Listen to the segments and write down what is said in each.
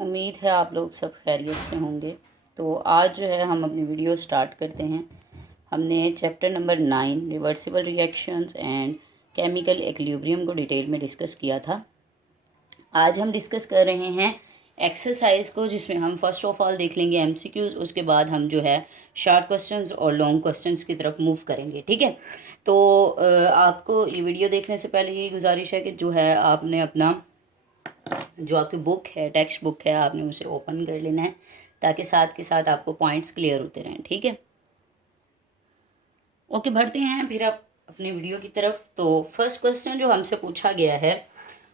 उम्मीद है आप लोग सब खैरियत से होंगे। तो आज जो है हम अपनी वीडियो स्टार्ट करते हैं। हमने chapter number 9 reversible reactions and chemical equilibrium को डिटेल में डिस्कस किया था। आज हम डिस्कस कर रहे हैं एक्सरसाइज को, जिसमें हम फर्स्ट ऑफ ऑल देख लेंगे एमसीक्यूज़, उसके बाद हम जो है शॉर्ट क्वेश्चंस और लॉन्ग क्वेश्चंस की तरफ मूव करेंगे। ठीक है। तो आपको ये वीडियो देखने से पहले यही गुजारिश है कि जो है आपने अपना जो आपकी बुक है, टेक्स्ट बुक है, आपने उसे ओपन कर लेना है ताकि साथ के साथ आपको पॉइंट्स क्लियर होते रहें। ठीक है। ओके, बढ़ते हैं फिर आप अपने वीडियो की तरफ। तो फर्स्ट क्वेश्चन जो हमसे पूछा गया है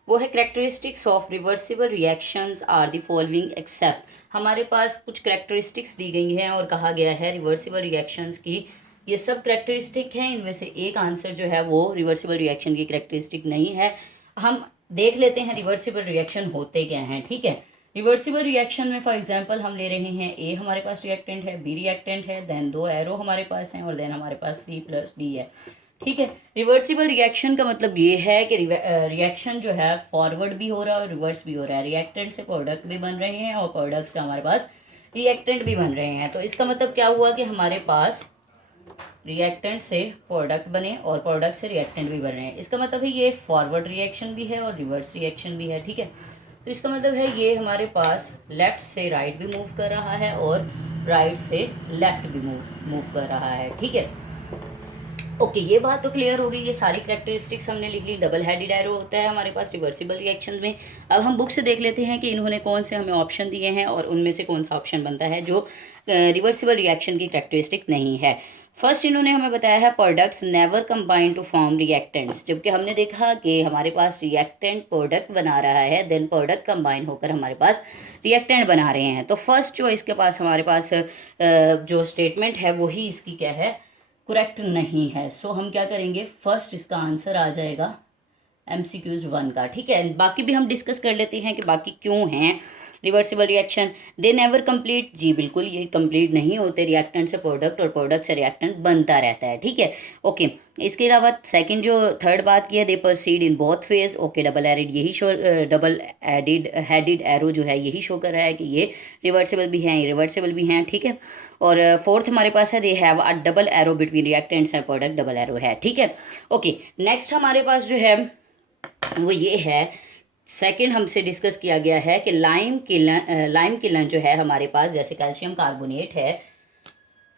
वो है characteristics of reversible reactions are the following except. हमारे पास कुछ करेक्टरिस्टिक्स दी गई हैं और कहा गया है रिवर्सिबल रिएक्शंस की ये सब करेक्टरिस्टिक हैं, इनमें से एक आंसर जो है वो रिवर्सिबल रिएक्शन की करेक्टरिस्टिक नहीं है। हम देख लेते हैं रिवर्सिबल रिएक्शन होते क्या हैं। ठीक है। रिवर्सिबल रिएक्शन में फॉर एग्जांपल हम ले रहे हैं ए हमारे पास रिएक्टेंट है, बी रिएक्टेंट है, देन दो एरो हमारे पास हैं और देन हमारे पास सी प्लस डी है। ठीक है। रिवर्सिबल रिएक्शन का मतलब ये है कि रिएक्शन जो है फॉरवर्ड भी हो रहा है और रिवर्स भी हो रहा है। रिएक्टेंट से प्रोडक्ट भी बन रहे हैं और प्रोडक्ट से हमारे पास रिएक्टेंट भी बन रहे हैं। तो इसका मतलब क्या हुआ कि हमारे पास रिएक्टेंट से प्रोडक्ट बने और प्रोडक्ट से रिएक्टेंट भी बन रहे हैं। इसका मतलब है ये फॉरवर्ड रिएक्शन भी है और रिवर्स रिएक्शन भी है। ठीक है। तो इसका मतलब है ये हमारे पास लेफ्ट से राइट भी मूव कर रहा है और राइट से लेफ्ट भी मूव कर रहा है। ठीक है। ओके, ये बात तो क्लियर हो गई। ये सारी करेक्टरिस्टिक्स हमने लिख ली। डबल हेडेड एरो होता है हमारे पास रिवर्सिबल रिएक्शन में। अब हम बुक से देख लेते हैं कि इन्होंने कौन से हमें ऑप्शन दिए हैं और उनमें से कौन सा ऑप्शन बनता है जो रिवर्सिबल रिएक्शन की करेक्टरिस्टिक नहीं है। फर्स्ट इन्होंने हमें बताया है products never combine to form reactants, जबकि हमने देखा कि हमारे पास रिएक्टेंट प्रोडक्ट बना रहा है, देन प्रोडक्ट कंबाइन होकर हमारे पास रिएक्टेंट बना रहे हैं। तो फर्स्ट जो इसके पास हमारे पास जो स्टेटमेंट है वही इसकी क्या है, करेक्ट नहीं है। सो हम क्या करेंगे, फर्स्ट इसका आंसर आ जाएगा MCQs 1 का। ठीक है। बाकी भी हम डिस्कस कर लेते हैं कि बाकी क्यों हैं reversible reaction. They never complete, जी बिल्कुल ये कंप्लीट नहीं होते। रिएक्टेंट से प्रोडक्ट और प्रोडक्ट से रिएक्टेंट बनता रहता है। ठीक है। ओके, इसके अलावा सेकंड जो थर्ड बात की है, they proceed in both phase. Okay, double headed यही show, double headed headed arrow जो है यही शो कर रहा है कि ये रिवर्सिबल भी हैं, रिवर्सिबल भी हैं। ठीक है। और फोर्थ हमारे पास है they have a double arrow between reactants and product, double arrow है। ठीक है। ओके, नेक्स्ट हमारे पास जो है वो ये है, सेकंड हमसे डिस्कस किया गया है कि लाइम किलन जो है हमारे पास, जैसे कैल्शियम कार्बोनेट है,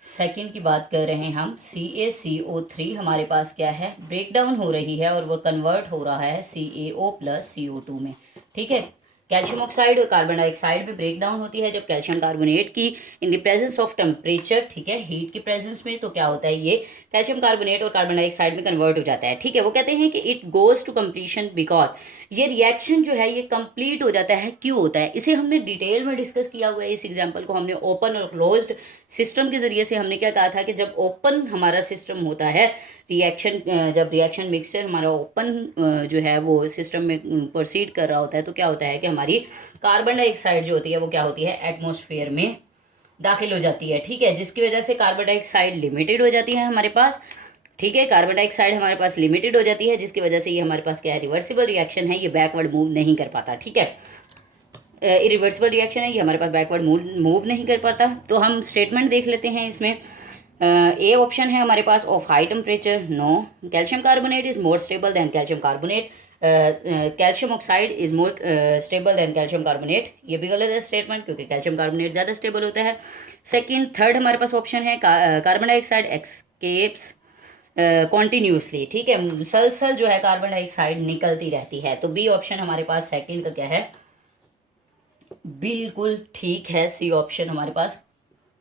सेकंड की बात कर रहे हैं हम, CaCO3 हमारे पास क्या है, ब्रेक डाउन हो रही है और वो कन्वर्ट हो रहा है CaO प्लस CO2 में। ठीक है। कैल्शियम ऑक्साइड और कार्बन डाइऑक्साइड भी ब्रेक डाउन होती है जब कैल्शियम कार्बोनेट की in the presence of temperature, ठीक है, हीट की प्रेजेंस में, तो क्या होता है ये कैल्शियम कार्बोनेट और कार्बन डाइऑक्साइड में कन्वर्ट हो जाता है। ठीक है। वो कहते हैं कि it goes to completion because, ये रिएक्शन जो है ये कंप्लीट हो जाता है, क्यों होता है, इसे हमने डिटेल में डिस्कस किया हुआ है। इस एग्जाम्पल को हमने ओपन और क्लोज्ड सिस्टम के जरिए से हमने क्या कहा था कि जब ओपन हमारा सिस्टम होता है, रिएक्शन जब रिएक्शन मिक्सचर हमारा ओपन जो है वो सिस्टम में प्रोसीड कर रहा होता है, तो क्या होता है कि हमारी कार्बन डाइऑक्साइड जो होती है वो क्या होती है, एटमॉस्फेयर में दाखिल हो जाती है। ठीक है। जिसकी वजह से कार्बन डाइऑक्साइड लिमिटेड हो जाती है हमारे पास। ठीक है। कार्बन डाइऑक्साइड हमारे पास लिमिटेड हो जाती है, जिसकी वजह से ये हमारे पास क्या है, रिवर्सिबल रिएक्शन है, ये बैकवर्ड मूव नहीं कर पाता। ठीक है। इरिवर्सिबल रिएक्शन है, ये हमारे पास बैकवर्ड मूव नहीं कर पाता। तो हम स्टेटमेंट देख लेते हैं इसमें। ए ऑप्शन है हमारे पास, of high temperature, no, calcium carbonate is more stable than calcium carbonate, calcium oxide is more stable than calcium carbonate, ये भी गलत है स्टेटमेंट, क्योंकि कैल्शियम कार्बोनेट ज़्यादा स्टेबल होता है। सेकंड, थर्ड हमारे पास ऑप्शन है कार्बन डाइऑक्साइड एक्सकेप्स कॉन्टिन्यूसली। ठीक है। मुसलसल जो है कार्बन डाइऑक्साइड निकलती रहती है। तो बी ऑप्शन हमारे पास सेकंड का क्या है, बिल्कुल ठीक है। सी ऑप्शन हमारे पास,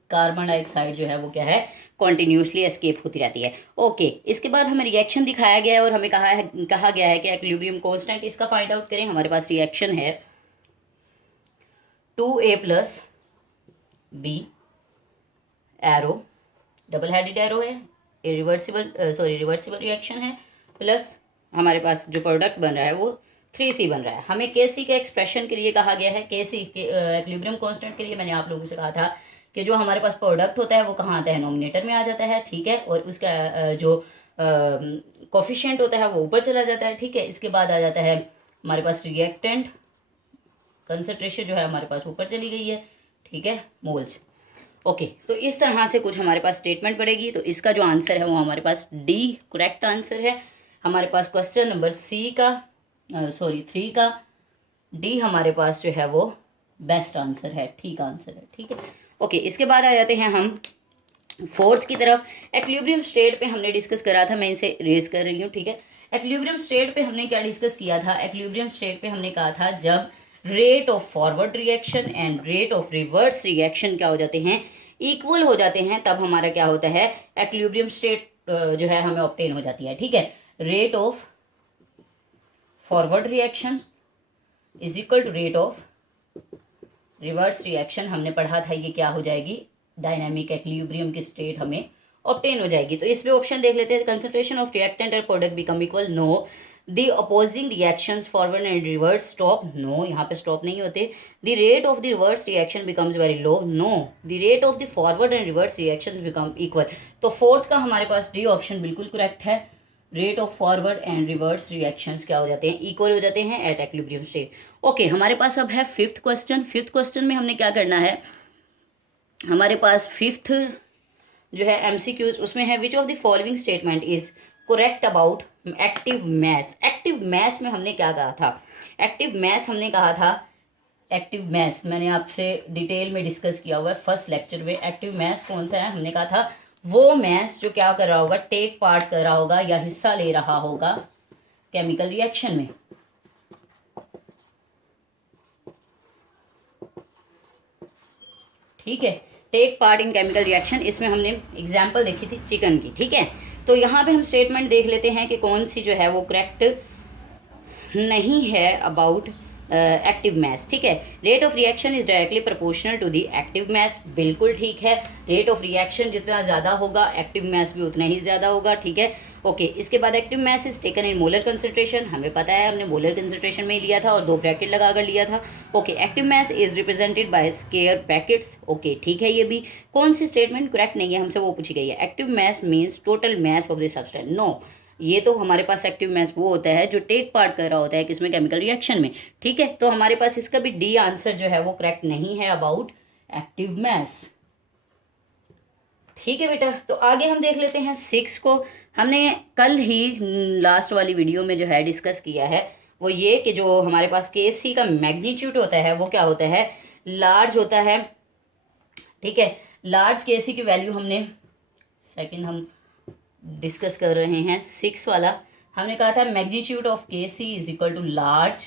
कार्बन डाइऑक्साइड जो है वो क्या है, कॉन्टिन्यूसली एस्केप होती रहती है। ओके, इसके बाद हमें रिएक्शन दिखाया गया है और हमें कहा गया है कि इक्विलिब्रियम कांस्टेंट इसका फाइंड आउट करें। हमारे पास रिएक्शन है 2A plus B arrow, double headed arrow है, रिवर्सिबल रिएक्शन है, प्लस हमारे पास जो प्रोडक्ट बन रहा है वो 3C बन रहा है। हमें KC के एक्सप्रेशन के लिए कहा गया है, KC के इक्विलिब्रियम कांस्टेंट के लिए मैंने आप लोगों से कहा था कि जो हमारे पास प्रोडक्ट होता है वो कहाँ आता है, नोमिनेटर में आ जाता है। ठीक है। और उसका जो कोफिशिएंट होता है वो ऊपर चला जाता है। ठीक है। इसके बाद आ जाता है हमारे पास रिएक्टेंट कंसंट्रेशन जो है हमारे पास ऊपर चली गई है, ठीक है, मोल्स। ओके, तो इस तरह से कुछ हमारे पास स्टेटमेंट पड़ेगी। तो इसका जो आंसर है वो हमारे पास डी करेक्ट आंसर है। हमारे पास क्वेश्चन नंबर सी का 3 का डी हमारे पास जो है वो बेस्ट आंसर है, ठीक आंसर है, ठीक है। ओके, इसके बाद आ जाते हैं हम फोर्थ की तरफ। एक्विलिब्रियम स्टेट पे हमने डिस्कस करा था, मैं इसे रेज कर रही हूँ, ठीक है। एक्विलिब्रियम स्टेट पे हमने क्या डिस्कस किया था? एक्विलिब्रियम स्टेट पे हमने कहा था जब rate of forward reaction and rate of reverse reaction क्या हो जाते हैं, इक्वल हो जाते हैं, तब हमारा क्या होता है, एक्विलिब्रियम स्टेट जो है हमें ऑब्टेन हो जाती है, ठीक है। Rate of forward reaction is equal to rate of reverse reaction, हमने पढ़ा था ये क्या हो जाएगी, डायनामिक एक्विलिब्रियम की स्टेट हमें ऑब्टेन हो जाएगी। तो इस पे ऑप्शन देख लेते हैं। कंसंट्रेशन ऑफ रिएक्टेंट और product become equal, no. The opposing reactions forward and reverse stop, no, यहाँ पे स्टॉप नहीं होते। The rate of the reverse reaction becomes very low, no. The rate of the forward and reverse reaction become equal. तो fourth का हमारे पास D option बिल्कुल correct है। Rate of forward and reverse reactions क्या हो जाते हैं, इक्वल हो जाते हैं एट एक्विलिब्रियम स्टेट। ओके, हमारे पास अब है फिफ्थ क्वेश्चन। फिफ्थ क्वेश्चन में हमने क्या करना है, हमारे पास फिफ्थ जो है एमसीक्यूज, उसमें है which of the following statement is correct about active mass. Active mass में हमने क्या कहा था, एक्टिव मैस हमने कहा था, एक्टिव मैस मैंने आपसे डिटेल में डिस्कस किया हुआ है फर्स्ट लेक्चर में। एक्टिव मैस कौन सा है, हमने कहा था वो मैस जो क्या कर रहा होगा, टेक पार्ट कर रहा होगा या हिस्सा ले रहा होगा केमिकल रिएक्शन में, ठीक है, take part in chemical reaction. इसमें हमने एग्जाम्पल देखी थी चिकन की, ठीक है। तो यहाँ पे हम स्टेटमेंट देख लेते हैं कि कौन सी जो है वो करेक्ट नहीं है अबाउट एक्टिव मैस, ठीक है। Rate of reaction is directly proportional to the active mass, बिल्कुल ठीक है। रेट ऑफ रिएक्शन जितना ज़्यादा होगा एक्टिव मैस भी उतना ही ज़्यादा होगा, ठीक है। ओके, इसके बाद active mass is taken in molar concentration, हमें पता है हमने मोलर कंसंट्रेशन में ही लिया था और 2 ब्रैकेट लगा कर लिया था। Okay, active mass is represented by square brackets, okay, ठीक है। ये भी कौन सी स्टेटमेंट करेक्ट नहीं है, हमसे वो पूछी गई है। Active mass means total mass of the substance, no. ये तो हमारे पास एक्टिव मैस वो होता है जो टेक पार्ट कर रहा होता है किसमें, केमिकल रिएक्शन में, ठीक है। तो हमारे पास इसका भी डी आंसर जो है वो करेक्ट नहीं है अबाउट एक्टिव मैस, ठीक है बेटा। तो आगे हम देख लेते हैं 6 को। हमने कल ही लास्ट वाली वीडियो में जो है डिस्कस किया है वो ये कि जो हमारे पास केसी का मैग्नीट्यूड होता है वो क्या होता है, लार्ज होता है, ठीक है। लार्ज केसी की वैल्यू हमने सेकंड हम डिस्कस कर रहे हैं 6 वाला। हमने कहा था magnitude of KC is equal to large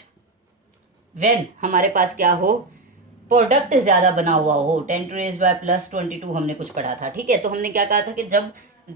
when हमारे पास क्या हो, प्रोडक्ट ज़्यादा बना हुआ हो, 10⁻+22 हमने कुछ पढ़ा था, ठीक है। तो हमने क्या कहा था कि जब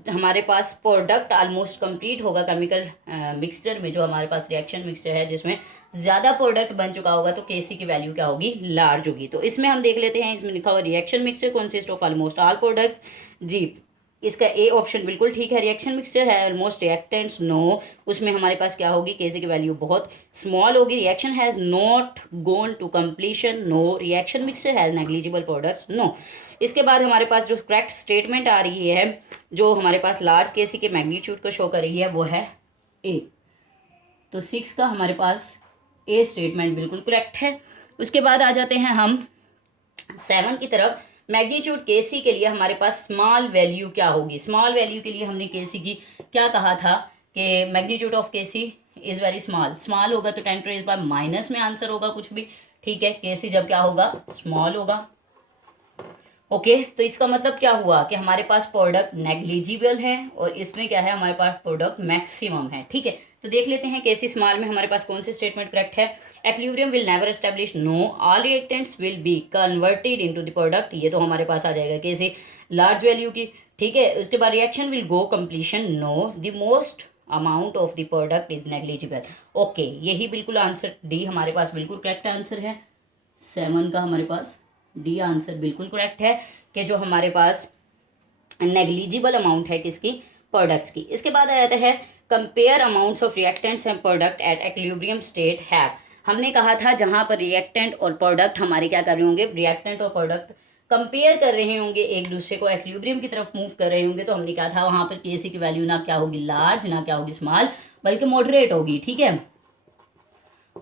हमारे पास प्रोडक्ट ऑलमोस्ट कंप्लीट होगा केमिकल मिक्सचर में, जो हमारे पास रिएक्शन मिक्सचर है जिसमें ज़्यादा प्रोडक्ट बन चुका होगा, तो केसी की वैल्यू क्या होगी, लार्ज होगी। तो इसमें हम देख लेते हैं, इसमें लिखा हुआ reaction mixture consist of almost all products, जी इसका ए ऑप्शन बिल्कुल ठीक है। रिएक्शन मिक्सचर है ऑलमोस्ट रिएक्टेंट्स, नो, उसमें हमारे पास क्या होगी, केसी की वैल्यू बहुत स्मॉल होगी। Reaction has not gone to completion, no. Reaction mixture has negligible products, no. इसके बाद हमारे पास जो करेक्ट स्टेटमेंट आ रही है जो हमारे पास लार्ज केसी के मैग्नीट्यूड को शो कर रही है वो है ए। तो 6 का हमारे पास ए स्टेटमेंट बिल्कुल करेक्ट है। उसके बाद आ जाते हैं हम 7 की तरफ। मैग्नीट्यूड केसी के लिए हमारे पास स्मॉल वैल्यू क्या होगी, स्मॉल वैल्यू के लिए हमने केसी की क्या कहा था कि magnitude of KC is very small, small होगा तो 10⁻⁻ में आंसर होगा कुछ भी, ठीक है। केसी जब क्या होगा, स्मॉल होगा, ओके। तो इसका मतलब क्या हुआ कि हमारे पास प्रोडक्ट नेग्लिजिबल है और इसमें क्या है, हमारे पास प्रोडक्ट मैक्सिमम है, ठीक है। तो देख लेते हैं केसी स्मॉल में हमारे पास कौन सी स्टेटमेंट करेक्ट है। Equilibrium will never establish, no. All reactants will be converted into the product, ये तो हमारे पास आ जाएगा केसी लार्ज वैल्यू की, ठीक है। उसके बाद reaction will go completion, no. The most amount of the product is negligible, okay. यही बिल्कुल आंसर डी हमारे पास बिल्कुल करेक्ट आंसर है। 7 का हमारे पास डी आंसर बिल्कुल करेक्ट है कि जो हमारे पास नेग्लिजिबल अमाउंट है किसकी, प्रोडक्ट्स की। इसके बाद आ जाता है compare amounts of reactants and product at equilibrium state have. हमने कहा था जहां पर रिएक्टेंट और प्रोडक्ट हमारे क्या कर रहे होंगे, रिएक्टेंट और प्रोडक्ट कंपेयर कर रहे होंगे, एक दूसरे को एक्विलिब्रियम की तरफ मूव कर रहे होंगे, तो हमने कहा था वहां पर केसी की वैल्यू ना क्या होगी लार्ज, ना क्या होगी स्मॉल, बल्कि मॉडरेट होगी, ठीक है,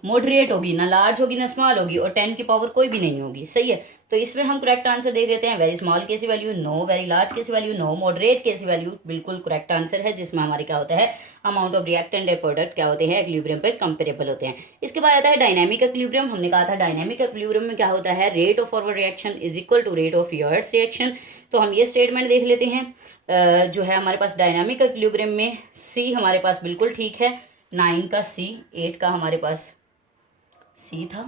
मॉडरेट होगी, ना लार्ज होगी ना स्मॉल होगी, और 10 की पावर कोई भी नहीं होगी। सही है, तो इसमें हम करेक्ट आंसर देख लेते हैं। वेरी स्मॉल केसी वैल्यू नो, वेरी लार्ज केसी वैल्यू नो, मॉडरेट केसी वैल्यू बिल्कुल करेक्ट आंसर है, जिसमें हमारे क्या होता है amount of reactant and product क्या होते हैं इक्विलिब्रियम पर कंपेरेबल होते हैं। इसके बाद आता है डायनामिक इक्विलिब्रियम। हमने कहा था डायनामिक इक्विलिब्रियम में क्या होता है, rate of forward reaction is equal to rate of reverse reaction. तो हम ये स्टेटमेंट देख लेते हैं। जो है हमारे पास डायनामिक इक्विलिब्रियम में सी हमारे पास बिल्कुल ठीक है, 9 का सी, 8 का हमारे पास सी था,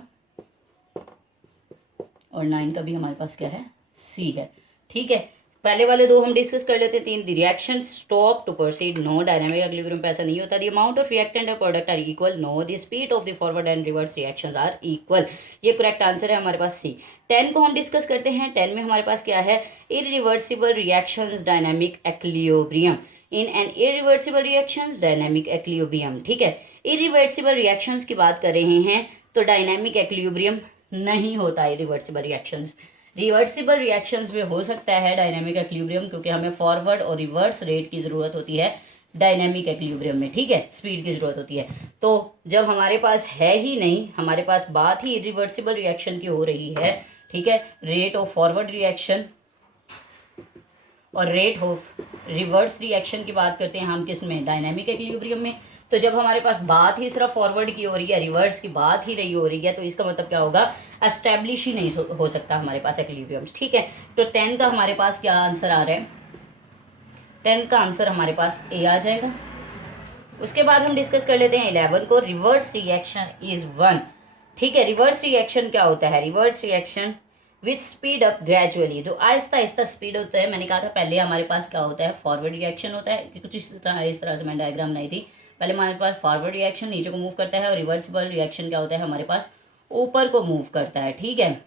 और 9 का भी हमारे पास क्या है सी है। ठीक है, पहले वाले दो हम डिस्कस कर लेते हैं। 3 the reaction stop to proceed no, dynamic equilibrium पे ऐसा नहीं होता। The amount of reactant and product are equal no, the speed of the forward and reverse reactions are equal. ये करेक्ट आंसर है हमारे पास सी। 10 को हम डिस्कस करते हैं। 10 में हमारे पास क्या है, irreversible reactions dynamic equilibrium, in an irreversible reactions dynamic equilibrium. ठीक है, इरिवर्सिबल रिएक्शंस की बात कर रहे हैं तो डायनामिक इक्विलिब्रियम नहीं होता है रिवर्सिबल रिएक्शंस। रिवर्सिबल रिएक्शंस में हो सकता है डायनामिक इक्विलिब्रियम, क्योंकि हमें फॉरवर्ड और रिवर्स रेट की ज़रूरत होती है डायनामिक इक्विलिब्रियम में। ठीक है, स्पीड की ज़रूरत होती है। तो जब हमारे पास है ही नहीं, हमारे पास बात ही रिवर्सिबल रिएक्शन की हो रही है, ठीक है, रेट ऑफ फॉरवर्ड रिएक्शन और रेट ऑफ रिवर्स रिएक्शन की बात करते हैं हम किस में, डायनामिक इक्विलिब्रियम में। तो जब हमारे पास बात ही सिर्फ फॉरवर्ड की हो रही है, रिवर्स की बात ही नहीं हो रही है, तो इसका मतलब क्या होगा, एस्टेब्लिश ही नहीं हो सकता हमारे पास इक्विलिब्रियम्स। ठीक है, तो 10 का हमारे पास क्या आंसर आ रहा है, 10 का आंसर हमारे पास ए आ जाएगा। उसके बाद हम डिस्कस कर लेते हैं 11 को, रिवर्स रिएक्शन इज 1। ठीक है, रिवर्स रिएक्शन क्या होता है, reverse reaction which speed up gradually, जो आहिस्ता आहिस्ता स्पीड होता है। मैंने कहा था पहले हमारे पास क्या होता है, फॉरवर्ड रिएक्शन होता है, कि कुछ इस तरह से मैं डायग्राम नहीं थी। पहले हमारे पास फॉरवर्ड रिएक्शन नीचे को मूव करता है, और रिवर्सिबल रिएक्शन क्या होता है हमारे पास ऊपर को मूव करता है। ठीक है,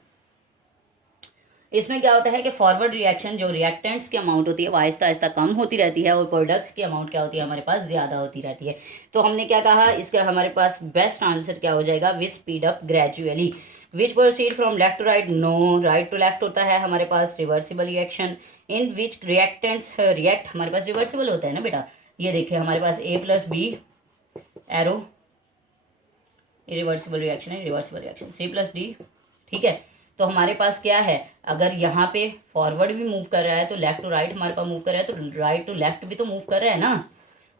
इसमें क्या होता है कि फॉरवर्ड रिएक्शन जो रिएक्टेंट्स की अमाउंट होती है वो आहिस्ता आहिस्ता कम होती रहती है, और प्रोडक्ट्स की अमाउंट क्या होती है हमारे पास ज़्यादा होती रहती है। तो हमने क्या कहा, इसका हमारे पास बेस्ट आंसर क्या हो जाएगा, which speed up gradually, which proceed from left to right no, right to left होता है हमारे पास reversible reaction, in which reactants react हमारे पास रिवर्सिबल होता है ना बेटा। ये देखिए हमारे पास A plus B arrow reversible reaction है, reversible reaction C plus D. ठीक है, तो हमारे पास क्या है, अगर यहाँ पे फॉरवर्ड भी मूव कर रहा है तो लेफ्ट टू राइट हमारे पास मूव कर रहा है, तो राइट टू लेफ्ट भी तो मूव कर रहा है ना,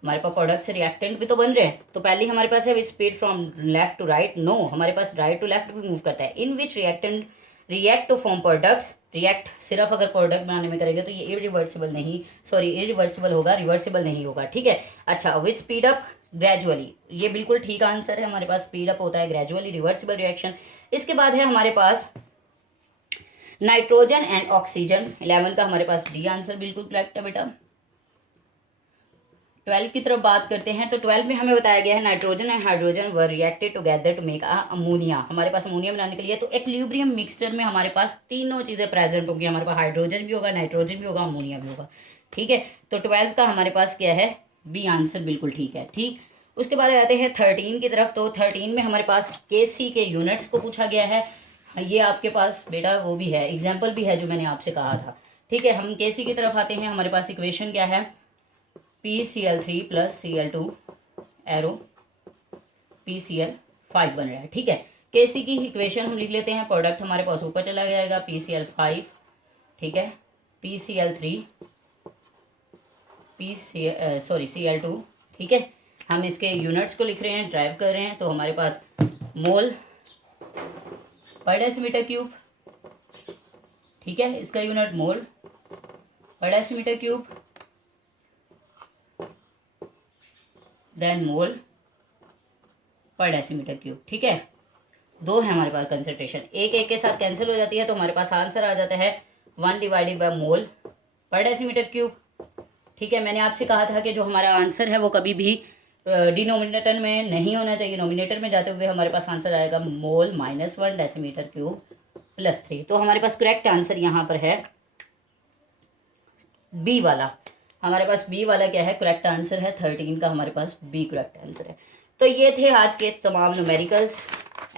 हमारे पास प्रोडक्ट से रिएक्टेंट भी तो बन रहे हैं। तो पहले हमारे पास है which speed from left to right no, हमारे पास राइट टू लेफ्ट भी मूव करता है। In which reactant react to form products, react सिर्फ अगर प्रोडक्ट बनाने में करेंगे तो ये इरिवर्सिबल नहीं, सॉरी इरिवर्सिबल होगा, रिवर्सिबल नहीं होगा। ठीक है, अच्छा, विच स्पीड अप ग्रेजुअली, ये बिल्कुल ठीक आंसर है, हमारे पास स्पीड अप होता है ग्रेजुअली, रिवर्सिबल रिएक्शन। इसके बाद है हमारे पास नाइट्रोजन एंड ऑक्सीजन। 11 का हमारे पास डी आंसर बिल्कुल करेक्ट है बेटा। 12 की तरफ बात करते हैं, तो 12 में हमें बताया गया है nitrogen and hydrogen were reacted together to make ammonia. हमारे पास अमोनिया बनाने के लिए तो इक्विलिब्रियम मिक्सचर में हमारे पास तीनों चीज़ें प्रेजेंट होंगी, हमारे पास हाइड्रोजन भी होगा, नाइट्रोजन भी होगा, अमोनिया भी होगा। ठीक है, तो 12 का हमारे पास क्या है, बी आंसर बिल्कुल ठीक है। ठीक, उसके बाद आते हैं 13 की तरफ। तो 13 में हमारे पास केसी के यूनिट्स को पूछा गया है। ये आपके पास बेटा वो भी है, एग्जाम्पल भी है जो मैंने आपसे कहा था। ठीक है, हम केसी की तरफ आते हैं। हमारे पास इक्वेशन क्या है, PCl3 plus Cl2 arrow PCl5 बन रहा है। ठीक है, केसी की इक्वेशन हम लिख लेते हैं, प्रोडक्ट हमारे पास ऊपर चला जाएगा PCl5, ठीक है, PCl3 Cl2। ठीक है, हम इसके यूनिट्स को लिख रहे हैं, ड्राइव कर रहे हैं, तो हमारे पास मोल पर डेसीमीटर क्यूब। ठीक है, इसका यूनिट मोल पर डेसीमीटर क्यूब, देन मोल पर डेसीमीटर क्यूब। ठीक है, दो है हमारे पास कंसंट्रेशन, एक एक के साथ कैंसिल हो जाती है, तो हमारे पास आंसर आ जाता है 1 डिवाइडेड बाय मोल पर डेसीमीटर क्यूब। ठीक है, मैंने आपसे कहा था कि जो हमारा आंसर है वो कभी भी डिनोमिनेटर में नहीं होना चाहिए, नोमिनेटर में जाते हुए हमारे पास आंसर आएगा मोल -1 डेसीमीटर क्यूब प्लस 3। तो हमारे पास करेक्ट आंसर यहाँ पर है बी वाला। हमारे पास बी वाला क्या है, करेक्ट आंसर है 13 का हमारे पास बी करेक्ट आंसर है। तो ये थे आज के तमाम न्यूमेरिकल्स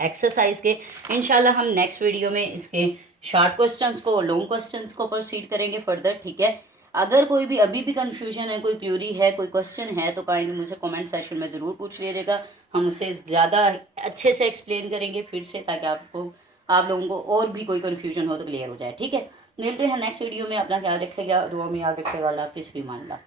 एक्सरसाइज के। इंशाल्लाह हम नेक्स्ट वीडियो में इसके शॉर्ट क्वेश्चंस को, लॉन्ग क्वेश्चंस को प्रोसीड करेंगे फर्दर। ठीक है, अगर कोई भी अभी भी कन्फ्यूजन है, कोई क्यूरी है, कोई क्वेश्चन है, तो काइंडली मुझे कमेंट सेक्शन में ज़रूर पूछ लीजिएगा। हम उसे ज़्यादा अच्छे से एक्सप्लेन करेंगे फिर से, ताकि आप लोगों को और भी कोई कन्फ्यूजन हो तो क्लियर हो जाए। ठीक है, मिलते हैं नेक्स्ट वीडियो में। अपना ख्याल रखिएगा, दुआ में याद रखिएगा। अल्लाह हाफिज़, फ़ी अमान अल्लाह।